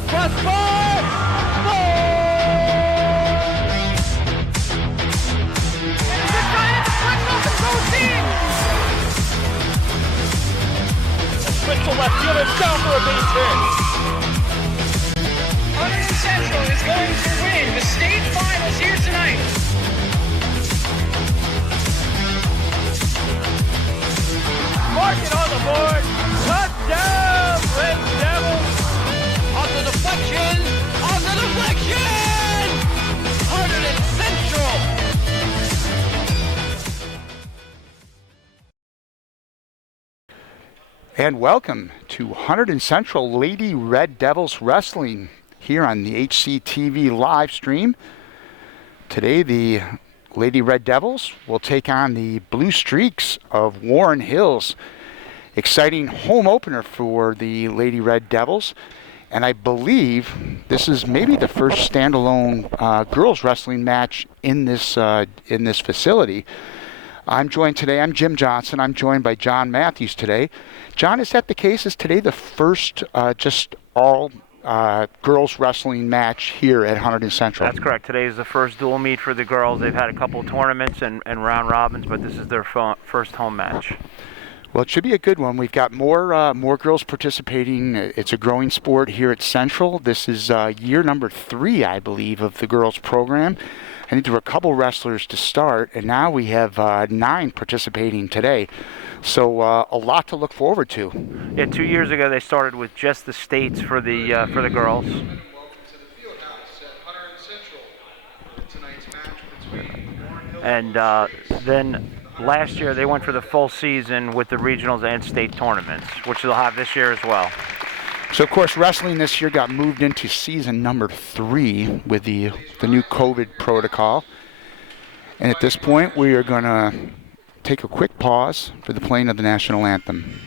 the crossbar. Crystal left fielder down for a base hit. Hunterdon Central is going to win the state finals here tonight. Mark it on the board. Touchdown, Red Devils. On the deflection. On the deflection. Hunterdon Central. And welcome to Hunterdon Central Lady Red Devils Wrestling here on the HCTV live stream. Today the Lady Red Devils will take on the Blue Streaks of WarrenHills. Exciting home opener for the Lady Red Devils. And I believe this is maybe the first standalone girls wrestling match in this facility. I'm Jim Johnson. I'm joined by John Matthews today. John, is that the case? Is today the first just all girls wrestling match here at Hunterdon Central? That's correct. Today is the first dual meet for the girls. They've had a couple of tournaments and round robins, but this is their first home match. Well, it should be a good one. We've got more girls participating. It's a growing sport here at Central. This is year number 3, I believe, of the girls program. I think there were a couple wrestlers to start, and now we have 9 participating today. So a lot to look forward to. Yeah, 2 years ago they started with just the states for the girls. Welcome to the field house at Hunterdon Central for tonight's match between WarrenHills And then last year they went for the full season with the regionals and state tournaments, which they'll have this year as well. So, of course, wrestling this year got moved into season number 3 with the new COVID protocol. And at this point, we are going to take a quick pause for the playing of the national anthem.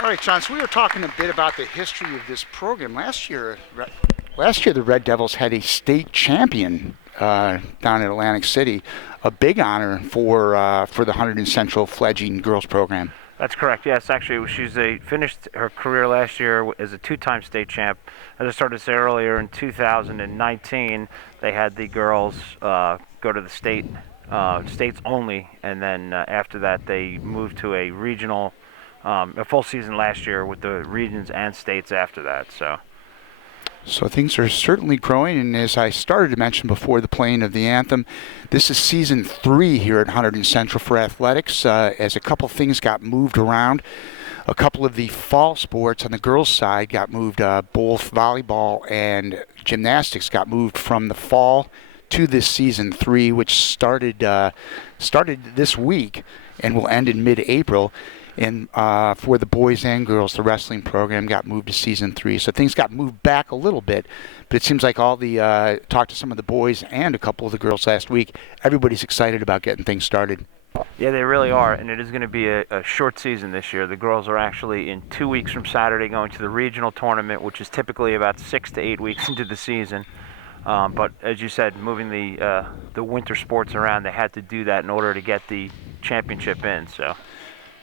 All right, John, so we were talking a bit about the history of this program. Last year the Red Devils had a state champion down in Atlantic City, a big honor for the Hunterdon Central fledgling girls program. That's correct. Yes, actually, she's finished her career last year as a 2-time state champ. As I started to say earlier, in 2019, they had the girls go to the states only, and then after that, they moved to a regional. A full season last year with the regions and states after that. So things are certainly growing, and as I started to mention before the playing of the anthem, this is season 3 here at Hunterdon Central for athletics, as a couple things got moved around. A couple of the fall sports on the girls' side got moved. Both volleyball and gymnastics got moved from the fall to this season 3, which started this week and will end in mid-April. And for the boys and girls, the wrestling program got moved to season 3. So things got moved back a little bit. But it seems like talked to some of the boys and a couple of the girls last week, everybody's excited about getting things started. Yeah, they really are, and it is going to be a short season this year. The girls are actually in 2 weeks from Saturday going to the regional tournament, which is typically about 6 to 8 weeks into the season. But as you said, moving the winter sports around, they had to do that in order to get the championship in. So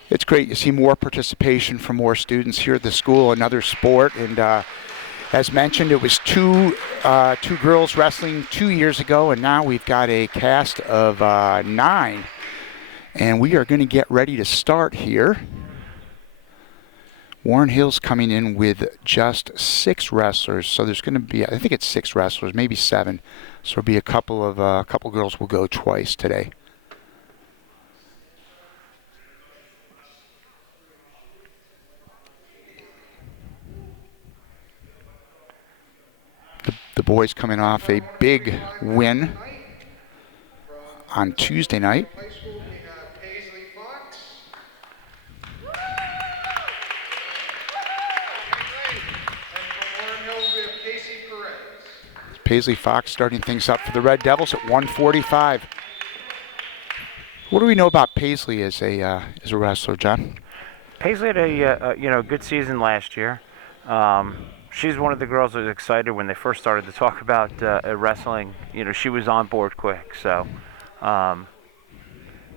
it's great. You see more participation from more students here at the school, another sport, and As mentioned, it was two girls wrestling 2 years ago, and now we've got a cast of 9. And we are going to get ready to start here. WarrenHills coming in with just 6 wrestlers, so there's going to be, I think it's 6 wrestlers, maybe 7. So there'll be a couple girls will go twice today. The boys coming off a big win on Tuesday night. High school, we have Paisley Fox. And from WarrenHills, we have Casey Perez. Paisley Fox starting things up for the Red Devils at 145. What do we know about Paisley as a wrestler, John? Paisley had a good season last year. She's one of the girls that was excited when they first started to talk about wrestling. She was on board quick. So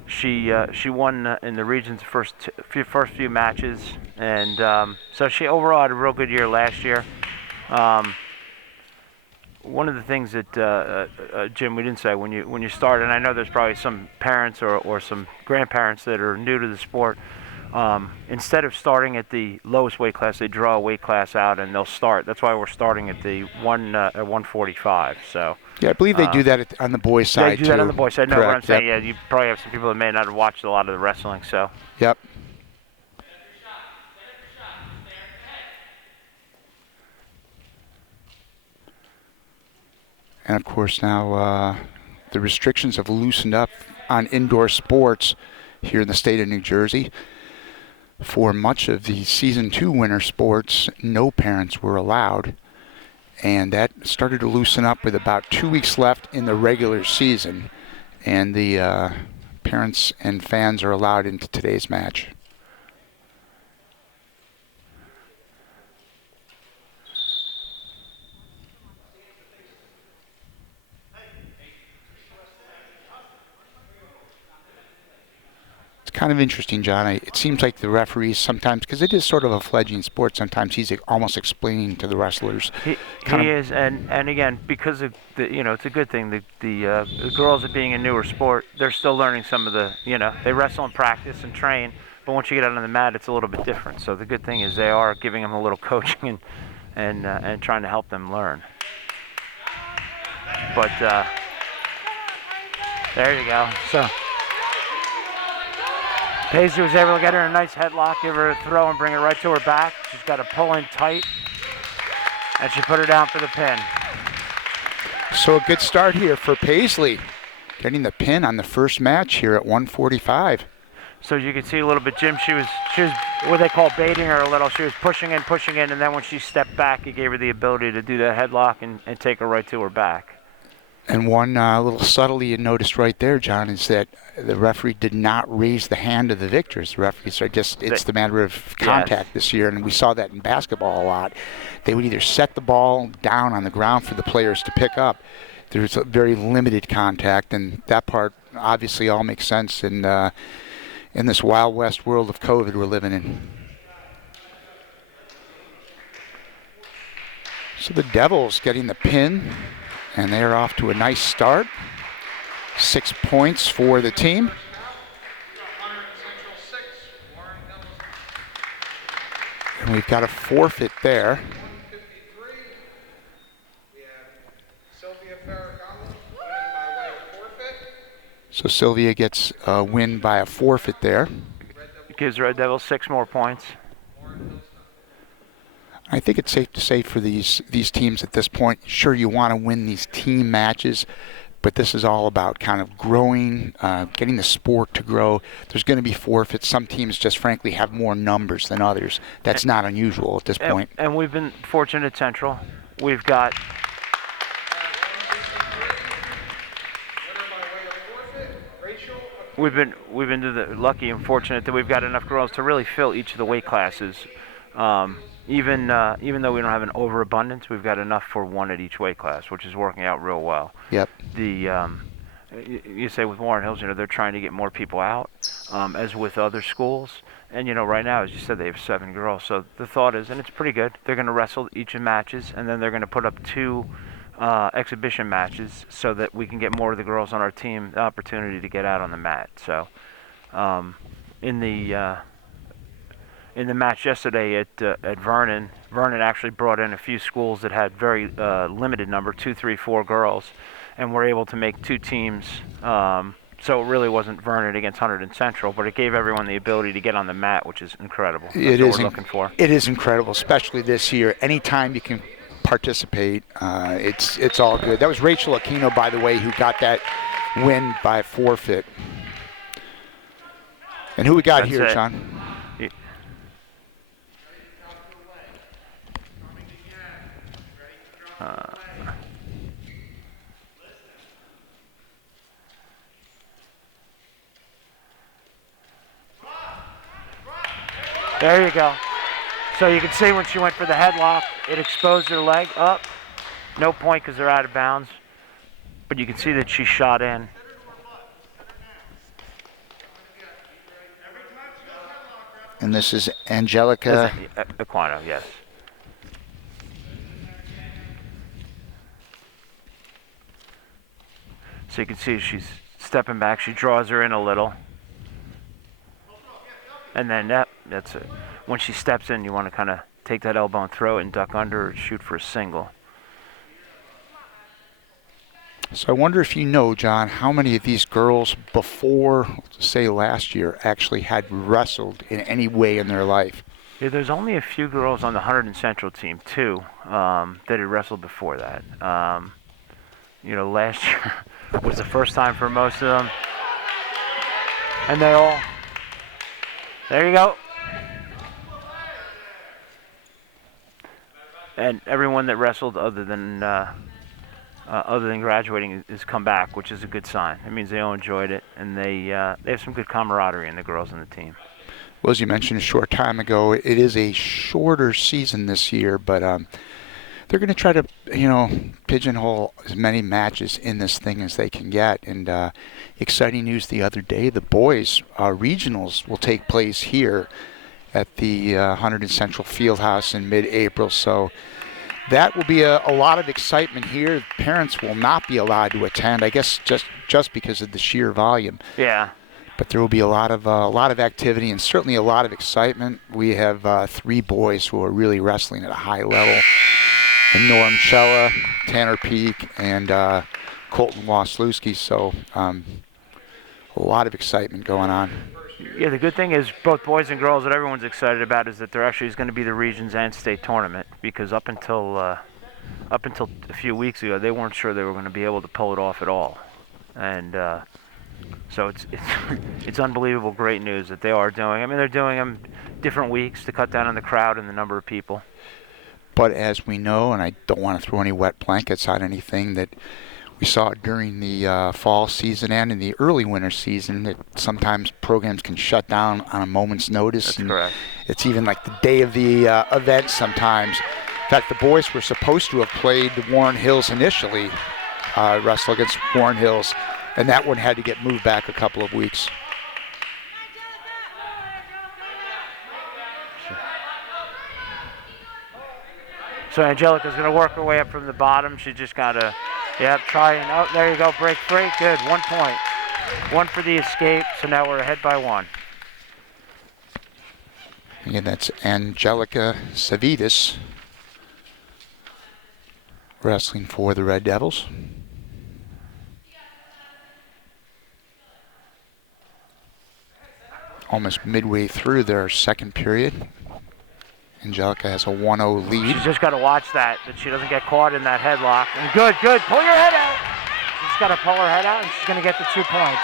she won in the region's first few matches, and so she overall had a real good year last year. One of the things that Jim, we didn't say when you start, and I know there's probably some parents or some grandparents that are new to the sport. Instead of starting at the lowest weight class, they draw a weight class out and they'll start. That's why we're starting at the 145. So yeah, I believe they do that on the boys' side too. They do that on the boys' side. No, correct. What I'm saying, Yep. yeah, you probably have some people that may not have watched a lot of the wrestling. So Yep. And of course now the restrictions have loosened up on indoor sports here in the state of New Jersey. For much of the Season 2 winter sports, no parents were allowed. And that started to loosen up with about 2 weeks left in the regular season. And the parents and fans are allowed into today's match. Kind of interesting, John. It seems like the referees sometimes, because it is sort of a fledgling sport, sometimes he's almost explaining to the wrestlers. He is, and again, because of it's a good thing. The girls, it being a newer sport, they're still learning some of the, they wrestle and practice and train, but once you get out on the mat, it's a little bit different. So the good thing is they are giving them a little coaching and trying to help them learn. But there you go. So Paisley was able to get her a nice headlock, give her a throw, and bring it right to her back. She's got to pull in tight, and she put her down for the pin. So a good start here for Paisley, getting the pin on the first match here at 145. So you can see a little bit, Jim, she was what they call baiting her a little. She was pushing in, and then when she stepped back, it gave her the ability to do that headlock and take her right to her back. And one little subtlety you noticed right there, John, is that the referee did not raise the hand of the victors. The referees are it's the matter of contact this year, and we saw that in basketball a lot. They would either set the ball down on the ground for the players to pick up. There's a very limited contact, and that part obviously all makes sense in this Wild West world of COVID we're living in. So the Devils getting the pin. And they are off to a nice start. 6 points for the team. And we've got a forfeit there. So Sylvia gets a win by a forfeit there. It gives Red Devils 6 more points. I think it's safe to say for these teams at this point, sure, you want to win these team matches, but this is all about kind of growing, getting the sport to grow. There's going to be forfeits. Some teams just frankly have more numbers than others. That's not unusual at this point. And we've been fortunate at Central. We've got we've been lucky and fortunate that we've got enough girls to really fill each of the weight classes. Even though we don't have an overabundance, we've got enough for one at each weight class, which is working out real well. Yep. you say with WarrenHills, they're trying to get more people out, as with other schools. And, right now, as you said, they have 7 girls. So the thought is, and it's pretty good, they're going to wrestle each in matches, and then they're going to put up 2 exhibition matches so that we can get more of the girls on our team the opportunity to get out on the mat. So in the match yesterday at Vernon actually brought in a few schools that had very limited number, 2, 3, 4 girls, and were able to make 2 teams. So it really wasn't Vernon against Hunterdon Central, but it gave everyone the ability to get on the mat, which is incredible. That's what we're looking for. It is incredible, especially this year. Anytime you can participate, it's all good. That was Rachel Aquino, by the way, who got that win by forfeit. And who we got here, John? There you go. So you can see when she went for the headlock, it exposed her leg up. No point because they're out of bounds. But you can see that she shot in. And this is Angelica. Aquino, yes. So you can see she's stepping back. She draws her in a little. And then that's it. When she steps in, you want to kind of take that elbow and throw it and duck under and shoot for a single. So I wonder if you know, John, how many of these girls before, say, last year actually had wrestled in any way in their life? Yeah, there's only a few girls on the Hunterdon Central team, too, that had wrestled before that. Last year was the first time for most of them. And they all... There you go. And everyone that wrestled other than graduating has come back, which is a good sign. It means they all enjoyed it, and they have some good camaraderie in the girls on the team. Well, as you mentioned a short time ago, it is a shorter season this year, but they're going to try to, pigeonhole as many matches in this thing as they can get. And exciting news the other day, the boys' regionals will take place here at the Hunterdon Central Fieldhouse in mid-April. So that will be a lot of excitement here. Parents will not be allowed to attend, I guess, just because of the sheer volume. Yeah. But there will be a lot of activity and certainly a lot of excitement. We have 3 boys who are really wrestling at a high level. And Norm Chella, Tanner Peak, and Colton Waslewski. So a lot of excitement going on. Yeah, the good thing is both boys and girls, what everyone's excited about is that there actually is going to be the regions and state tournament, because up until a few weeks ago, they weren't sure they were going to be able to pull it off at all. And so it's unbelievable great news that they are doing. I mean, they're doing them different weeks to cut down on the crowd and the number of people. But as we know, and I don't want to throw any wet blankets on anything, that we saw during the fall season and in the early winter season, that sometimes programs can shut down on a moment's notice. That's correct. It's even like the day of the event sometimes. In fact, the boys were supposed to have played WarrenHills initially, wrestle against WarrenHills, and that one had to get moved back a couple of weeks. So Angelica's going to work her way up from the bottom. She just got to, try and, oh, there you go, break free. Good, 1 point. 1 for the escape, so now we're ahead by 1. Again, that's Angelica Cevidis wrestling for the Red Devils. Almost midway through their second period. Angelica has a 1-0 lead. She's just got to watch that she doesn't get caught in that headlock. And good, pull your head out. She's got to pull her head out, and she's going to get the 2 points.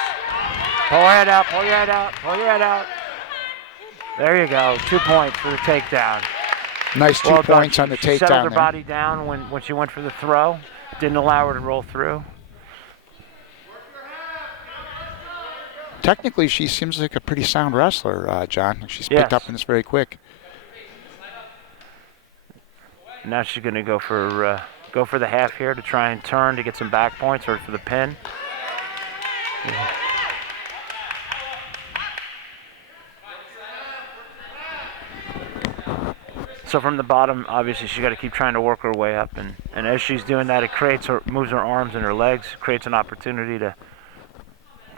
Pull her head out, pull your head out, pull your head out. There you go, 2 points for the takedown. Nice 2 points on the takedown. She settled her body down when she went for the throw. Didn't allow her to roll through. Technically, she seems like a pretty sound wrestler, John. She's picked up in this very quick. Now she's going to go for the half here to try and turn to get some back points or for the pin. So from the bottom, obviously she's got to keep trying to work her way up, and as she's doing that, it moves her arms and her legs, creates an opportunity to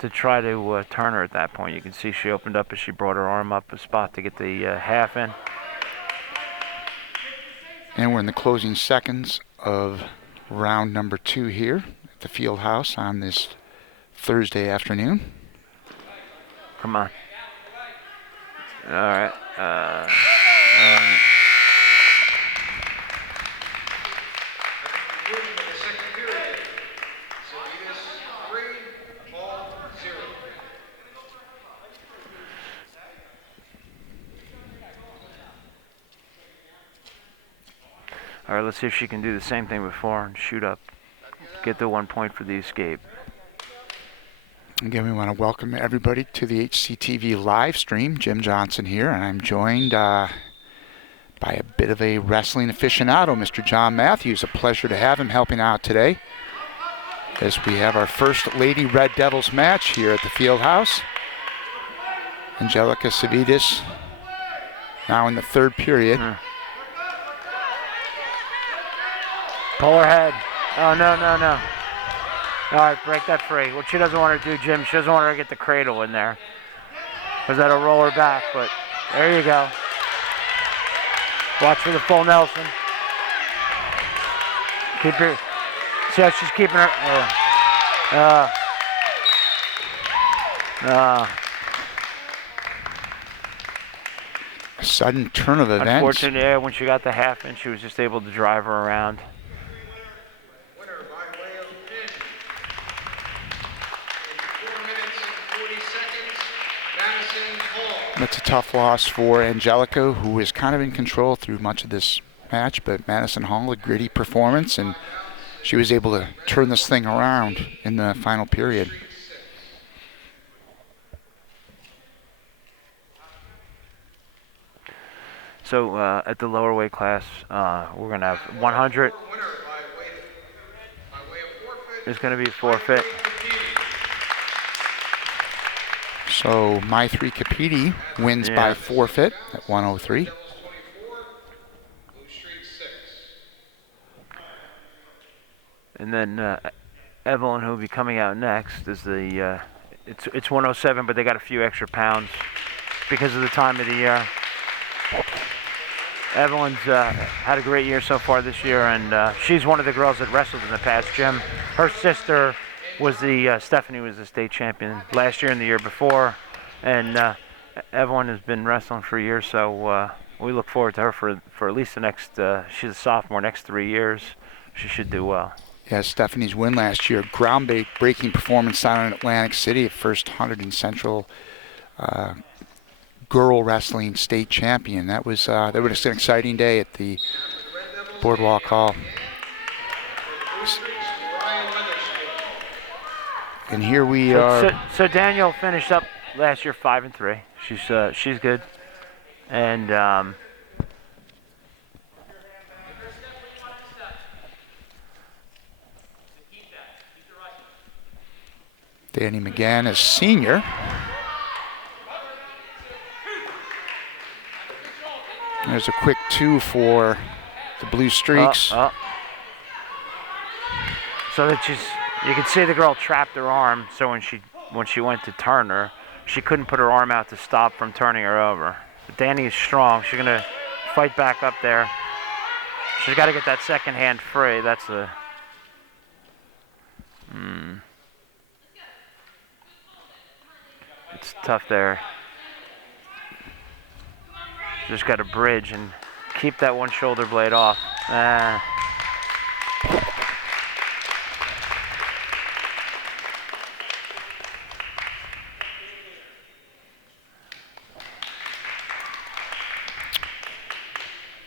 try to turn her at that point. You can see she opened up as she brought her arm up a spot to get the half in. And we're in the closing seconds of round number 2 here at the field house on this Thursday afternoon. Come on. All right. Conclusion of the second period. Cevidis 3, Hall 0. All right, let's see if she can do the same thing before and shoot up. Get the 1 point for the escape. Again, we want to welcome everybody to the HCTV live stream. Jim Johnson here, and I'm joined by a bit of a wrestling aficionado, Mr. John Matthews. A pleasure to have him helping out today as we have our first Lady Red Devils match here at the field house. Angelica Cevidis now in the third period. Pull her head. Oh, no, no, no. All right, break that free. What she doesn't want her to do, Jim, she doesn't want her to get the cradle in there, because that'll roll her back, but there you go. Watch for the full Nelson. Keep her. See how she's keeping her. A sudden turn of events. Unfortunately, yeah, when she got the half in, she was just able to drive her around. Winner by way of pin. In 4 minutes and 40 seconds, Madison Hall. That's a tough loss for Angelica, who is kind of in control through much of this match, but Madison Hall, a gritty performance, and she was able to turn this thing around in the final period. So at the lower weight class, we're going to have 100. Winner by way of forfeit. There's going to be forfeit. So My3 Capiti wins by forfeit at 103. Devils 24, Blue Streak 6. And then Evelyn, who will be coming out next, is the it's 107, but they got a few extra pounds because of the time of the year. Evelyn's had a great year so far this year, and she's one of the girls that wrestled in the past, Jim. Her sister was Stephanie was the state champion last year and the year before, and Evelyn has been wrestling for years, so we look forward to her for at least the next, she's a sophomore, next 3 years. She should do well. Yeah, Stephanie's win last year, groundbreaking performance down in Atlantic City, first Hunterdon Central girl wrestling state champion. That was an exciting day at the Boardwalk Hall. And here we are. So Daniel finished up last year 5-3. She's good, and Danny McGann is senior. There's a quick 2 for the Blue Streaks. So that you can see the girl trapped her arm, so when she went to turn her, she couldn't put her arm out to stop from turning her over. But Danny is strong. She's gonna fight back up there. She's got to get that second hand free. That's the. It's tough there. Just got to bridge and keep that one shoulder blade off.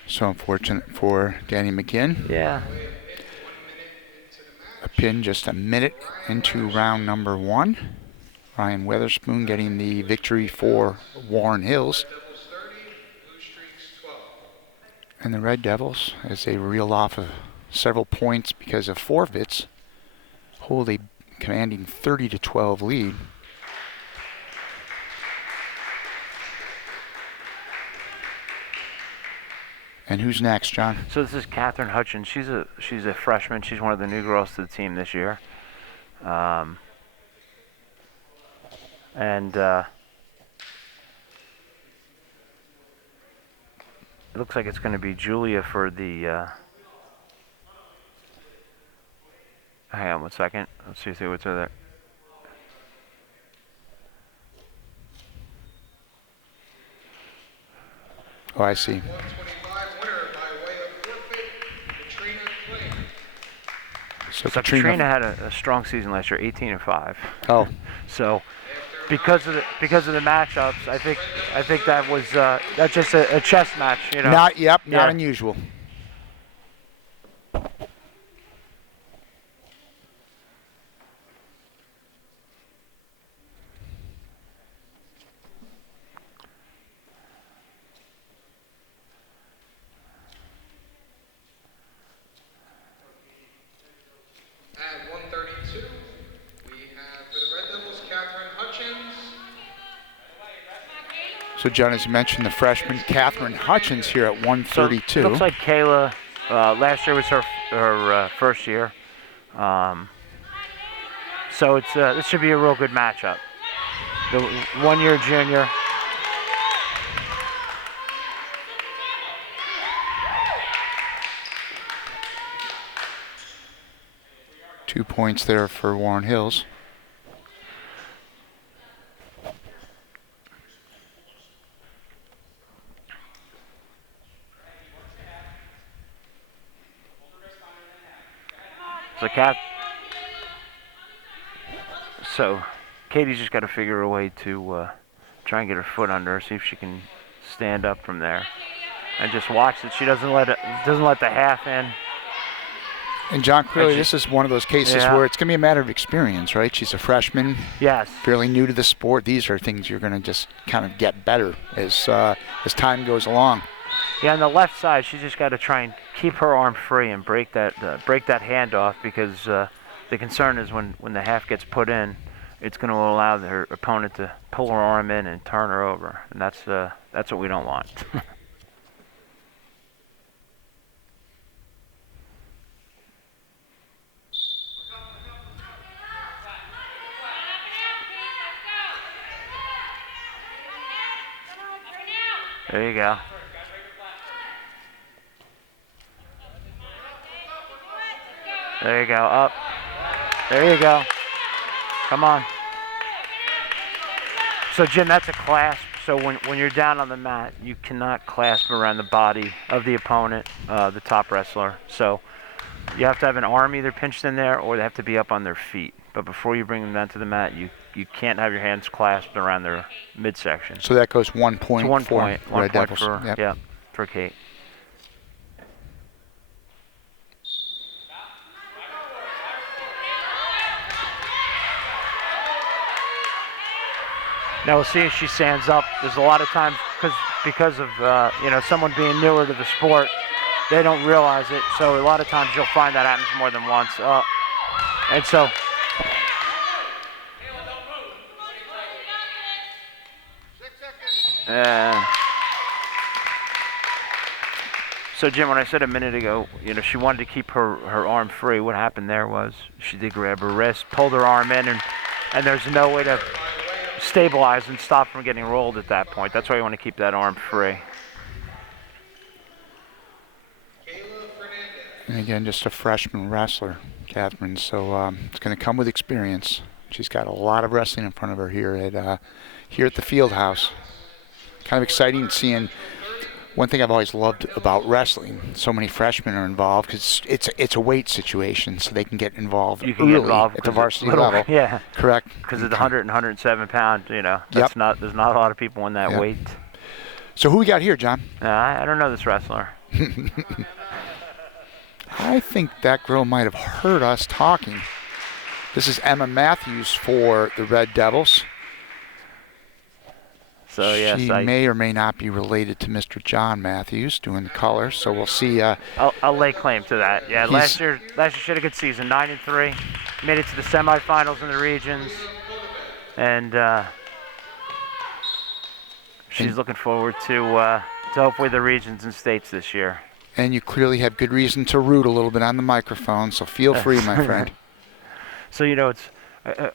So unfortunate for Danny McGinn. Yeah. A pin just a minute into round number 1. Ryan Weatherspoon getting the victory for WarrenHills. And the Red Devils, as they reel off of several points because of forfeits, hold a commanding 30-12 lead. And who's next, John? So this is Catherine Hutchins. She's a freshman. She's one of the new girls to the team this year. It looks like it's going to be Julia for the. Hang on 1 second. Let's see what's over there. Oh, I see. 125 winner by way of forfeit, Katrina Clay. So Katrina had a strong season last year, 18-5. Oh. So because of the matchups, I think that was that's just a chess match, you know. Not Yeah. unusual. At 132, we have for the Red Devils, Catherine Hutchins. So, John, as you mentioned, the freshman Catherine Hutchins here at 132. So it looks like Kayla, last year was her first year. So it's this should be a real good matchup. The one-year junior. Two points there for WarrenHills. So Katie's just got to figure a way to try and get her foot under her, see if she can stand up from there, and just watch that she doesn't let the half in. And John, clearly this is one of those cases where it's going to be a matter of experience, right? She's a freshman. Yes. Fairly new to the sport. These are things you're going to just kind of get better as time goes along. Yeah, on the left side, she's just got to try and keep her arm free and break that hand off, because the concern is when the half gets put in, it's going to allow her opponent to pull her arm in and turn her over, and that's what we don't want. There you go. There you go. Up. There you go. Come on. So, Jim, that's a clasp. So when you're down on the mat, you cannot clasp around the body of the opponent, the top wrestler. So you have to have an arm either pinched in there, or they have to be up on their feet. But before you bring them down to the mat, you can't have your hands clasped around their midsection. So that goes 1 point. So 1 for point. 1 Red point Devils. for for Kate. Now we'll see if she stands up. There's a lot of times because of someone being newer to the sport, they don't realize it. So a lot of times you'll find that happens more than once. And so. So Jim, when I said a minute ago, she wanted to keep her arm free. What happened there was she did grab her wrist, pulled her arm in, and there's no way to stabilize and stop from getting rolled at that point. That's why you want to keep that arm free. And again, just a freshman wrestler, Catherine. So it's going to come with experience. She's got a lot of wrestling in front of her here at the field house. Kind of exciting seeing. One thing I've always loved about wrestling, so many freshmen are involved, because it's a weight situation, so they can get involved You can get involved at the varsity level. Yeah. Correct. Because of the 100 and 107 pound, there's not a lot of people in that weight. So who we got here, John? I don't know this wrestler. I think that girl might have heard us talking. This is Emma Matthews for the Red Devils. So yes, she may or may not be related to Mr. John Matthews doing the colors. So we'll see. I'll lay claim to that. Yeah, last year she had a good season, 9-3. made it to the semifinals in the regions, and she's looking forward to hopefully the regions and states this year. And you clearly have good reason to root a little bit on the microphone, so feel free, my friend. So,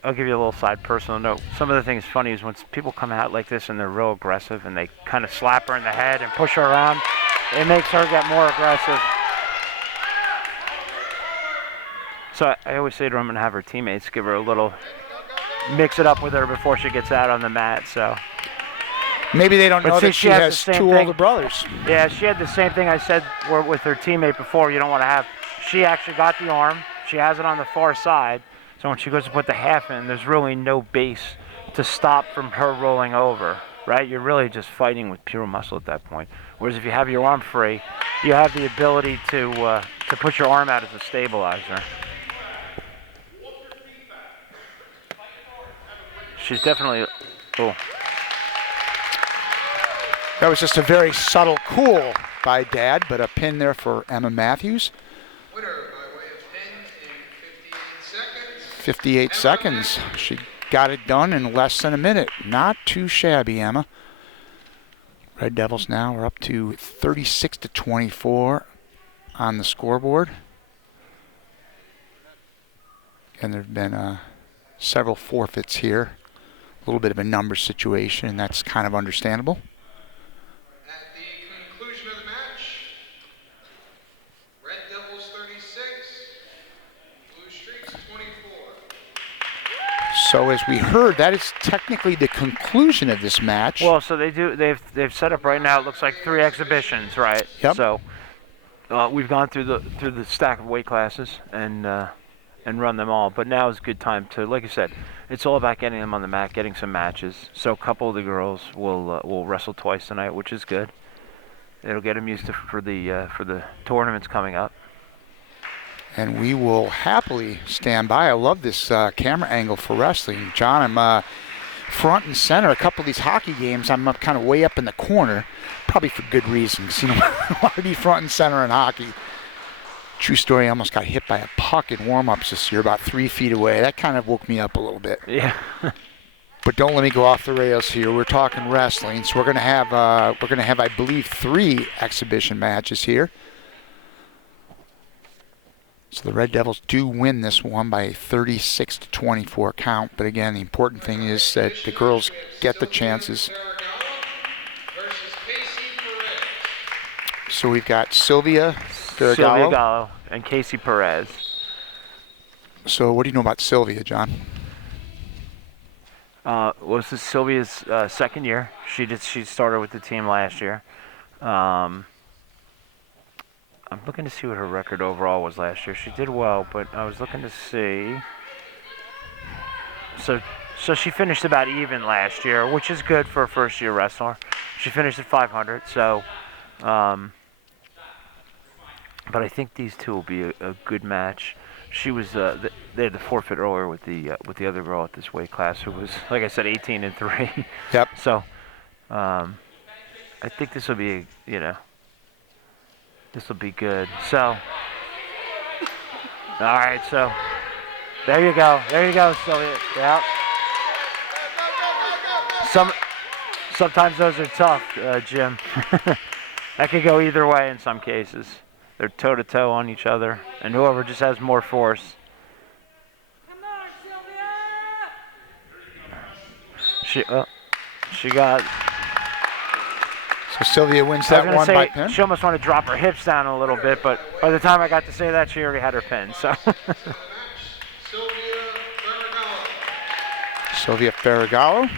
I'll give you a little side personal note. Some of the things funny is when people come out like this and they're real aggressive and they kind of slap her in the head and push her around, it makes her get more aggressive. So I always say to her, I'm going to have her teammates give her a little, mix it up with her before she gets out on the mat. So maybe they don't know that she has two older brothers. Yeah, she had the same thing I said with her teammate before. You don't want to have. She actually got the arm. She has it on the far side. So when she goes to put the half in, there's really no base to stop from her rolling over, right? You're really just fighting with pure muscle at that point. Whereas if you have your arm free, you have the ability to put your arm out as a stabilizer. She's definitely. Oh. That was just a very subtle cool by Dad, but a pin there for Emma Matthews. Winner by way of pin in 58 seconds. 58 seconds. She got it done in less than a minute. Not too shabby, Emma. Red Devils now are up to 36-24 on the scoreboard. And there have been several forfeits here. A little bit of a numbers situation, and that's kind of understandable. At the conclusion of the match, Red Devils 36, Blue Streaks 24. So as we heard, that is technically the conclusion of this match. Well, so they've set up right now. It looks like 3 exhibitions, right? Yep. So we've gone through the stack of weight classes and run them all. But now is a good time to, like I said, it's all about getting them on the mat, getting some matches. So a couple of the girls will wrestle twice tonight, which is good. It'll get them used to for the tournaments coming up. And we will happily stand by. I love this camera angle for wrestling. John, I'm front and center. A couple of these hockey games, I'm kind of way up in the corner, probably for good reasons. You know, I want to be front and center in hockey. True story, I almost got hit by a puck in warm-ups this year, about 3 feet away. That kind of woke me up a little bit. Yeah. But don't let me go off the rails here. We're talking wrestling, so we're gonna have, I believe, 3 exhibition matches here. So the Red Devils do win this one by a 36-24 count. But again, the important thing is that the girls get the chances. So we've got Sylvia Gallo and Casey Perez. So what do you know about Sylvia, John? Well, this is Sylvia's second year. She started with the team last year. I'm looking to see what her record overall was last year. She did well, but I was looking to see. So she finished about even last year, which is good for a first-year wrestler. She finished at 500, so. But I think these two will be a good match. She was they had the forfeit earlier with the other girl at this weight class who was, like I said, 18-3. Yep. So I think this will be this will be good. So all right, so there you go, Sylvia. Yeah. Sometimes those are tough, Jim. That could go either way in some cases. They're toe-to-toe on each other, and whoever just has more force. Come on, Sylvia! She got. So Sylvia wins that one by pin. She almost wanted to drop her hips down a little bit, but by the time I got to say that, she already had her pin. So. Sylvia Ferragamo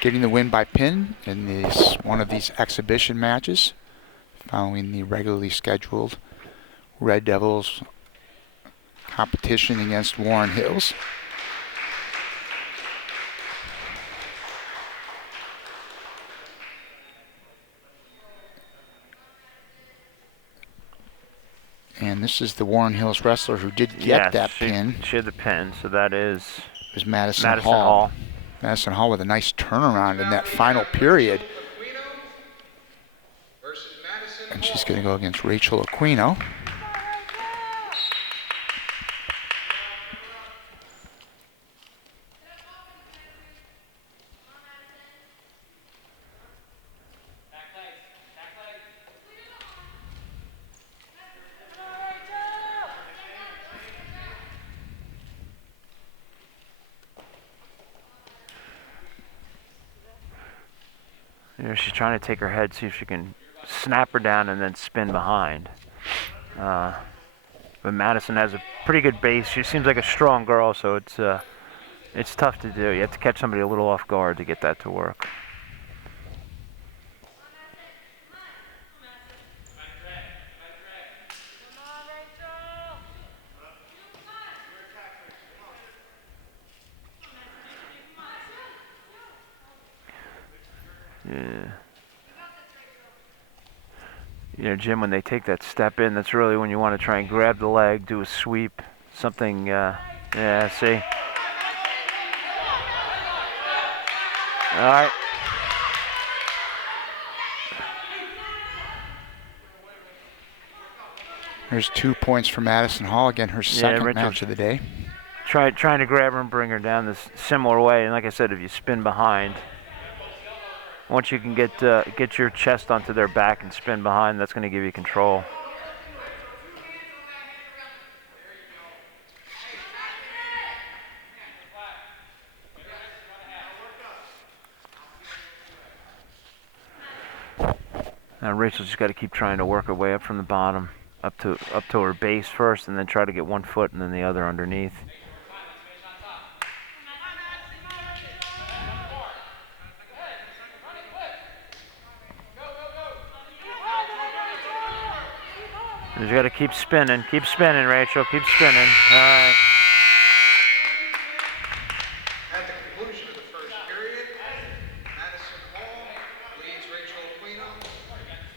getting the win by pin in one of these exhibition matches, following the regularly scheduled Red Devils competition against WarrenHills. And this is the WarrenHills wrestler who did get that pin. She had the pin, so that is. It was Madison Hall. Madison Hall with a nice turnaround in that final period. And she's going to go against Rachel Aquino. she's trying to take her head, see if she can snap her down and then spin behind. But Madison has a pretty good base. She seems like a strong girl, so it's tough to do. You have to catch somebody a little off guard to get that to work. Yeah. You know, Jim, when they take that step in, that's really when you want to try and grab the leg, do a sweep, something, yeah, see? All right. There's 2 points for Madison Hall, again, her second match of the day. Trying to grab her and bring her down this similar way, and like I said, if you spin behind, once you can get your chest onto their back and spin behind, that's going to give you control. Now Rachel's just got to keep trying to work her way up from the bottom, up to her base first, and then try to get one foot and then the other underneath. You got to keep spinning, Rachel, keep spinning. All right. At the conclusion of the first period, Madison Hall leads Rachel Aquino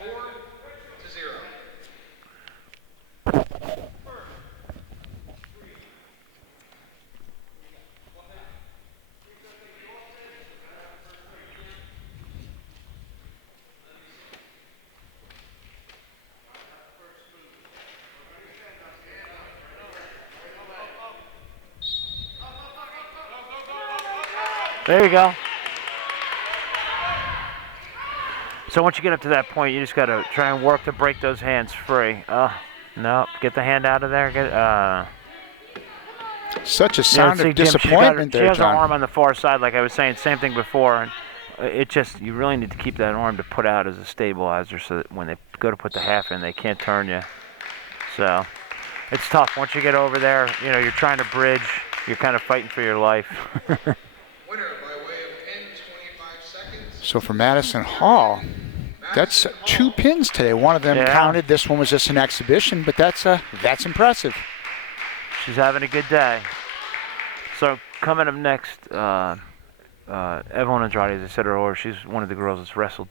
4-0. There you go. So once you get up to that point, you just got to try and work to break those hands free. No, get the hand out of there. Such a sound see, of Jim, disappointment there, She has her John. arm on the far side, like I was saying, same thing before. And you really need to keep that arm to put out as a stabilizer so that when they go to put the half in, they can't turn you. So it's tough. Once you get over there, you're trying to bridge. You're kind of fighting for your life. Winner by way of pin, 25 seconds. So for Madison Hall, that's 2 pins today. One of them counted. This one was just an exhibition, but that's impressive. She's having a good day. So coming up next, Evelyn Andrade, as I said earlier, she's one of the girls that's wrestled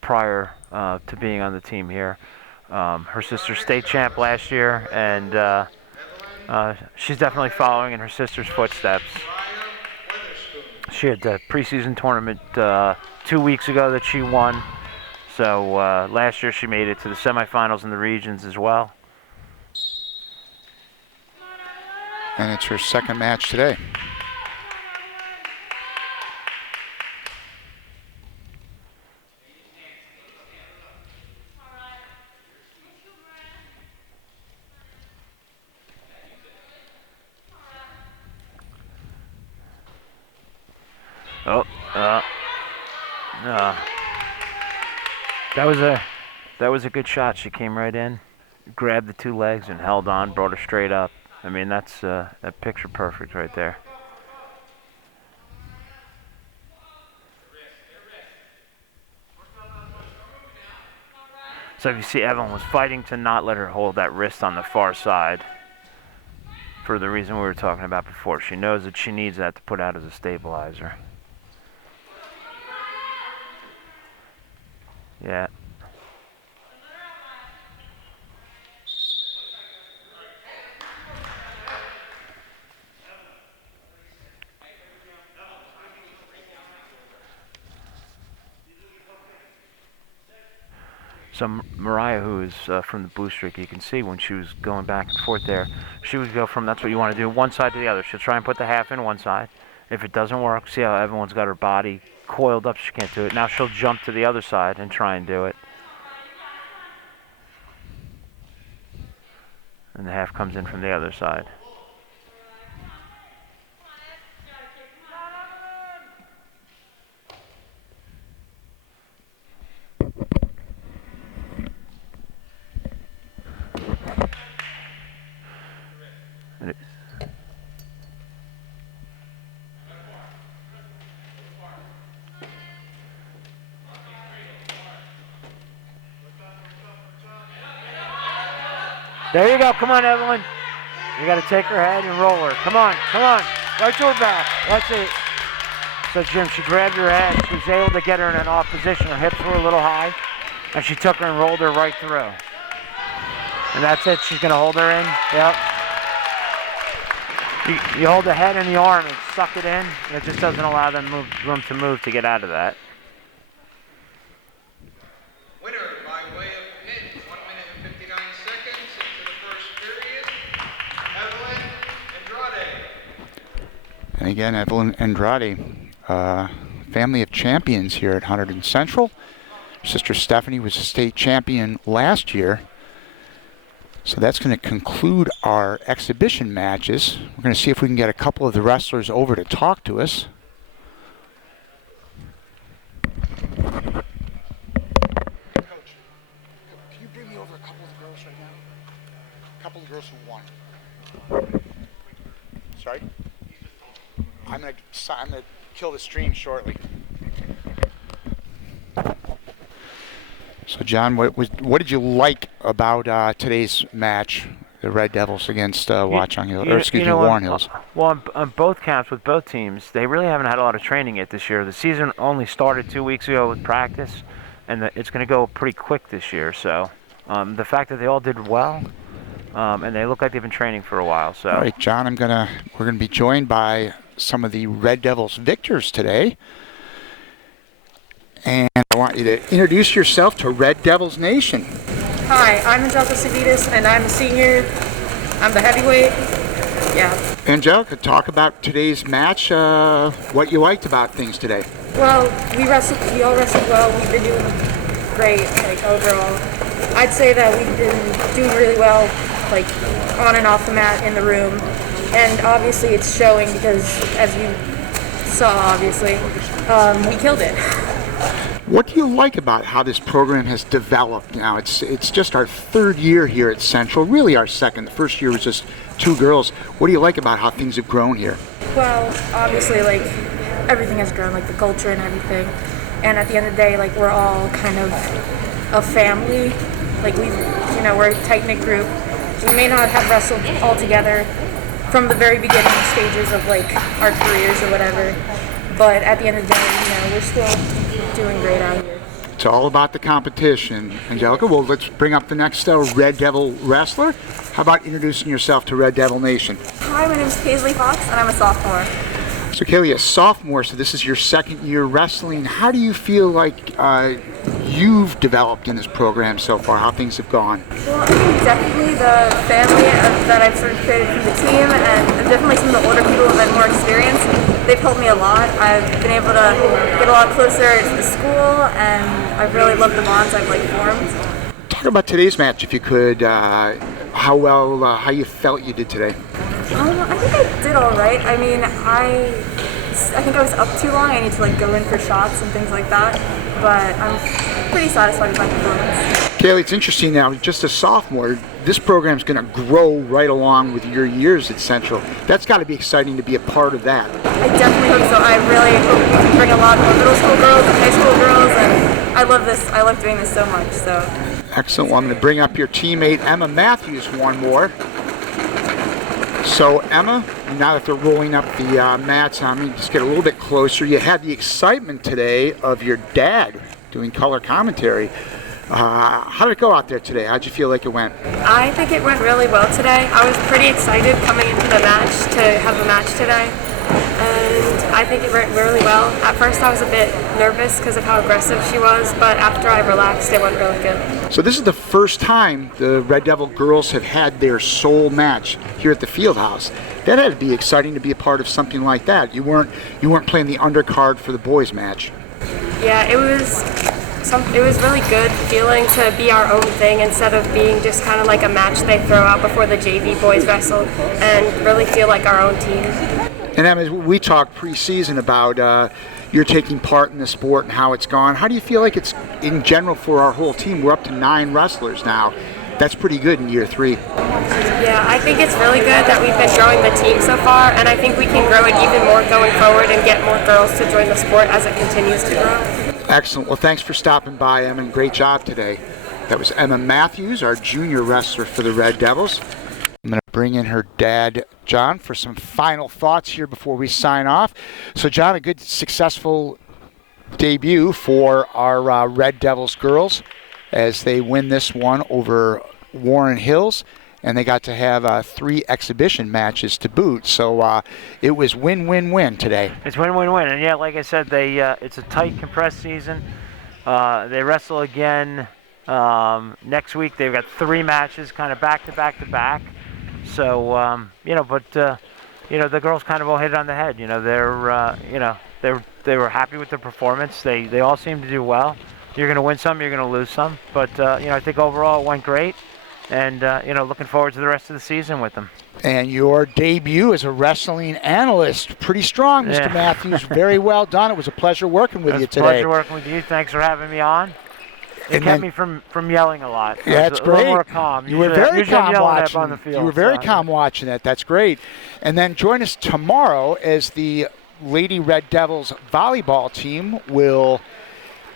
prior to being on the team here. Her sister's state champ last year, and she's definitely following in her sister's footsteps. She had the preseason tournament 2 weeks ago that she won. So last year she made it to the semifinals in the regions as well. And it's her second match today. That was a good shot. She came right in, grabbed the 2 legs and held on, brought her straight up. I mean, that's that picture perfect right there. So if you see, Evelyn was fighting to not let her hold that wrist on the far side for the reason we were talking about before. She knows that she needs that to put out as a stabilizer. Yeah. So Mariah, who is from the blue streak, you can see when she was going back and forth there, she would go from, that's what you want to do, one side to the other. She'll try and put the half in one side. If it doesn't work, see how everyone's got her body coiled up, she can't do it. Now she'll jump to the other side and try and do it. And the half comes in from the other side. There you go. Come on, Evelyn. You got to take her head and roll her. Come on, come on. Right to her back. That's it. So Jim, she grabbed her head. She was able to get her in an off position. Her hips were a little high, and she took her and rolled her right through. And that's it. She's going to hold her in. Yep. You hold the head and the arm and suck it in, and it just doesn't allow them room to move to get out of that. Winner by way of pin, 1 minute and 59 seconds into the first period, Evelyn Andrade. And again, Evelyn Andrade, family of champions here at Hunterdon Central. Her sister Stephanie was a state champion last year. So that's going to conclude our exhibition matches. We're going to see if we can get a couple of the wrestlers over to talk to us. Coach, can you bring me over a couple of the girls right now? A couple of the girls who won. Sorry? I'm gonna kill the stream shortly. So, John, what did you like about today's match, the Red Devils against WarrenHills? Well, on both camps with both teams, they really haven't had a lot of training yet this year. The season only started 2 weeks ago with practice, and it's going to go pretty quick this year. So, the fact that they all did well, and they look like they've been training for a while. So, all right, John, we're going to be joined by some of the Red Devils victors today. And I want you to introduce yourself to Red Devils Nation. Hi, I'm Angelica Cevidis, and I'm a senior. I'm the heavyweight. Yeah. Angelica, talk about today's match, what you liked about things today. Well, we all wrestled well. We've been doing great, like, overall. I'd say that we've been doing really well, like, on and off the mat in the room. And obviously it's showing because, as you saw, obviously, we killed it. What do you like about how this program has developed now? It's just our third year here at Central, really our second. The first year was just 2 girls. What do you like about how things have grown here? Well, obviously, like, everything has grown, like the culture and everything. And at the end of the day, like, we're all kind of a family. Like, we're a tight-knit group. We may not have wrestled all together from the very beginning stages of, like, our careers or whatever. But at the end of the day, we're still doing great out here. It's all about the competition. Angelica, well, let's bring up the next Red Devil wrestler. How about introducing yourself to Red Devil Nation? Hi, my name is Paisley Fox, and I'm a sophomore. So, Kaylee, a sophomore, so this is your second year wrestling. How do you feel like you've developed in this program so far, how things have gone? Well, I think definitely the family that I've sort of created from the team, and definitely some of the older people who have had more experience, they've helped me a lot. I've been able to get a lot closer to the school, and I've really loved the bonds I've formed. Talk about today's match, if you could. How you felt you did today? I think I did all right. I mean, I think I was up too long. I need to go in for shots and things like that. But I'm pretty satisfied with my performance. Kaylee, it's interesting now, just a sophomore, this program's going to grow right along with your years at Central. That's got to be exciting to be a part of that. I definitely hope so. I really hope we can bring a lot more middle school girls and high school girls, and I love this. I love doing this so much. So. Excellent. Well, I'm going to bring up your teammate, Emma Matthews, one more. So, Emma, now that they're rolling up the mats on me, just get a little bit closer. You had the excitement today of your dad doing color commentary. How did it go out there today? How'd you feel like it went? I think it went really well today. I was pretty excited coming into the match to have a match today. And I think it went really well. At first I was a bit nervous because of how aggressive she was, but after I relaxed, it went really good. So this is the first time the Red Devil girls have had their sole match here at the Fieldhouse. That had to be exciting to be a part of something like that. You weren't playing the undercard for the boys match. Yeah, it was really good feeling to be our own thing instead of being just kind of like a match they throw out before the JV boys wrestle, and really feel like our own team. And Emma, we talked pre-season about you're taking part in the sport and how it's gone. How do you feel like it's in general for our whole team? We're up to 9 wrestlers now. That's pretty good in year 3. Yeah, I think it's really good that we've been growing the team so far, and I think we can grow it even more going forward and get more girls to join the sport as it continues to grow. Excellent. Well, thanks for stopping by, Emma, and great job today. That was Emma Matthews, our junior wrestler for the Red Devils. I'm going to bring in her dad, John, for some final thoughts here before we sign off. So, John, a good, successful debut for our Red Devils girls as they win this one over WarrenHills, and they got to have 3 exhibition matches to boot. So it was win-win-win today. It's win-win-win, and yeah, like I said, it's a tight, compressed season. They wrestle again next week. They've got 3 matches, kind of back-to-back-to-back. So the girls kind of all hit it on the head. They were happy with their performance. They all seem to do well. You're going to win some, you're going to lose some. But, I think overall it went great. And, looking forward to the rest of the season with them. And your debut as a wrestling analyst, pretty strong, Mr. Matthews. Very well done. It was a pleasure working with you today. It was a pleasure working with you. Thanks for having me on. It kept me from yelling a lot. Yeah, that's great. A little more calm. You were very calm watching. On the field, you were very calm watching it. That's great. And then join us tomorrow as the Lady Red Devils volleyball team will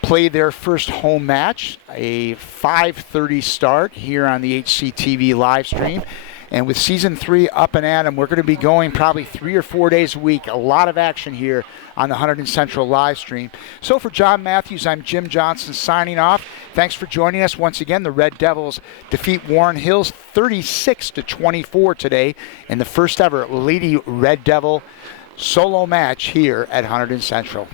play their first home match, a 5:30 start here on the HCTV live stream. And with Season 3 up and at 'em, we're going to be going probably 3 or 4 days a week. A lot of action here on the Hunterdon Central live stream. So for John Matthews, I'm Jim Johnson signing off. Thanks for joining us once again. The Red Devils defeat WarrenHills 36-24 today in the first ever Lady Red Devil solo match here at Hunterdon Central.